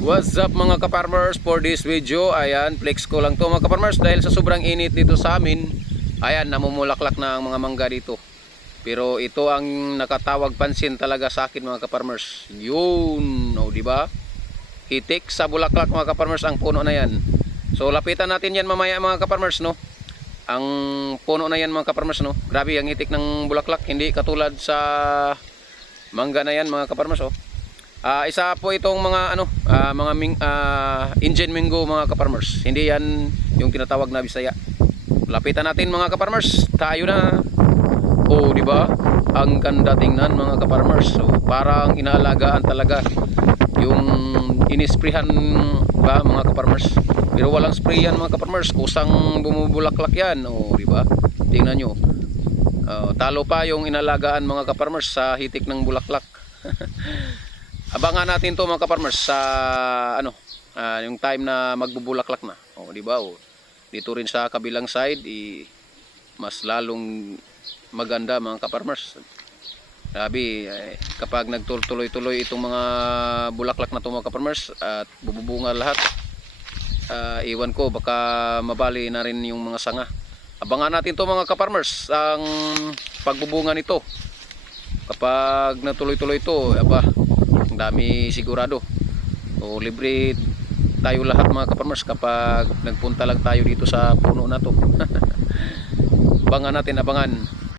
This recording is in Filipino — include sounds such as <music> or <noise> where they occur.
What's up mga kaparmers for this video Ayan, flex ko lang to mga kaparmers Dahil sa sobrang init dito sa amin Ayan, namumulaklak na ang mga mangga dito. Pero ito ang nakatawag pansin talaga sa akin mga kaparmers Yun, o di ba? Hitik sa bulaklak mga kaparmers ang puno na yan. So lapitan natin yan mamaya mga kaparmers no? Ang puno na yan mga kaparmers no? Grabe ang hitik ng bulaklak Hindi katulad sa mangga na yan mga kaparmers oh Ah, isa po itong mga ano, ah, mga ming, ah, Indian mango mga kaparmers. Hindi yan yung tinatawag na Bisaya. Lapitan natin mga kaparmers. Tayo na. Oh, di ba? Ang ganda tingnan mga kaparmers. So, parang inaalagaan talaga yung inisprehan ba mga kaparmers. Pero walang spray yan mga kaparmers. Kusang bumubulaklak yan. Oh, di ba? Tingnan nyo. Ah, talo pa yung inalagaan mga kaparmers sa hitik ng bulaklak. <laughs> Abangan natin to mga kaparmers sa ano, ah, yung time na magbubulaklak na. O, di ba? Dito rin sa kabilang side, i, mas lalong maganda mga kaparmers. Sabi, eh, kapag nagtuloy-tuloy itong mga bulaklak na to mga kaparmers at bububunga lahat, ah, iwan ko baka mabali na rin yung mga sanga. Abangan natin to mga kaparmers ang pagbubunga nito. Kapag natuloy-tuloy ito, aba, dami sigurado. O libre tayo lahat mga kaparmers kapag nagpunta lang tayo dito sa puno na to. <laughs> abangan natin, abangan.